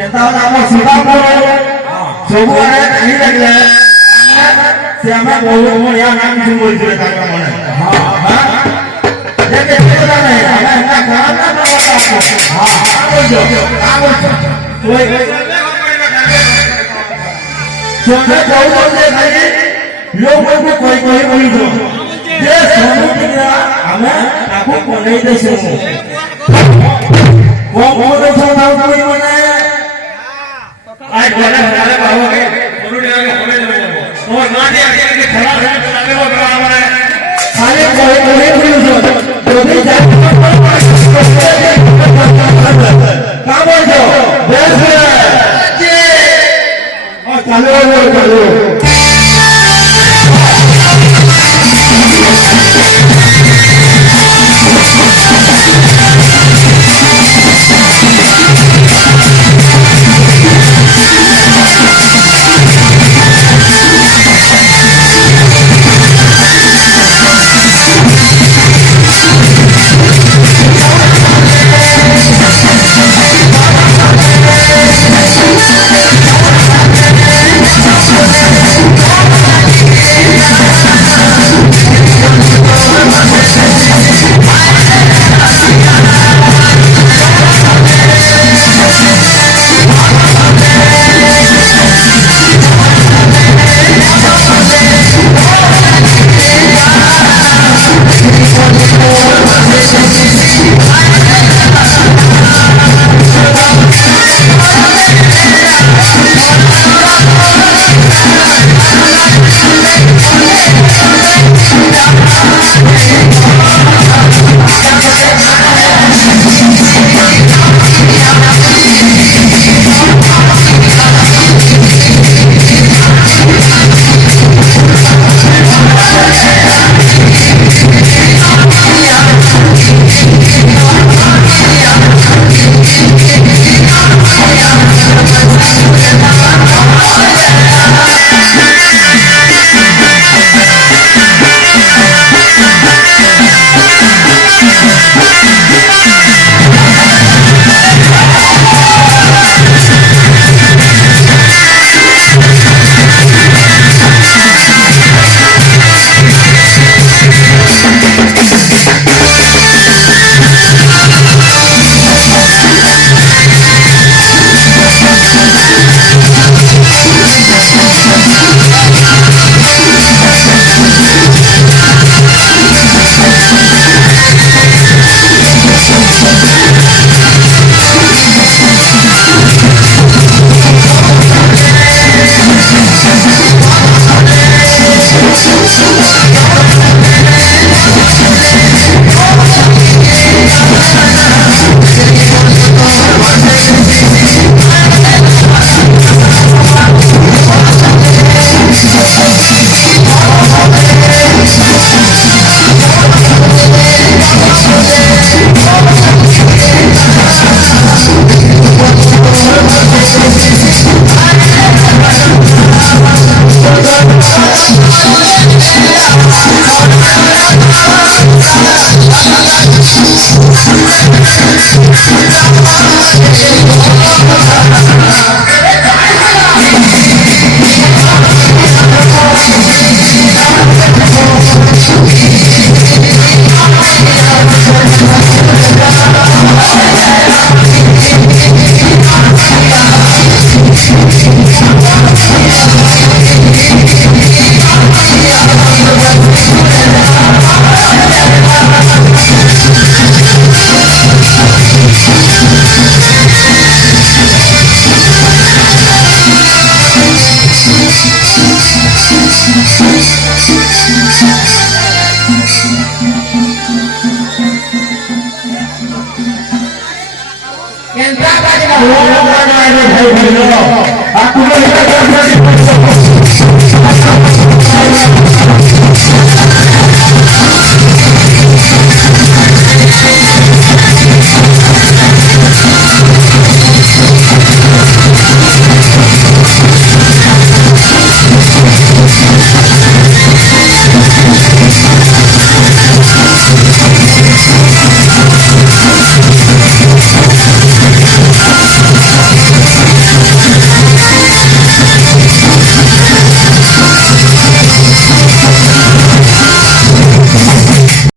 Kita nama Singapura, semua ini lagi. Siapa mau yang nanti semua itu kita mana? Jadi kita ni, kita kawan apa? Jangan jauh je lagi. लोग को कोई बोली दो ये सोनू किया हमें आपको कोने दे सुनो वो तो सोना कोई मने आज बोले हमारे बाबू के कोनू ने कोने दे और ना दे के खड़ा है तो लगे वो बराबर है खाली कोई बोली दो जो भी जाए काम हो जो बेस जी और चलो Aku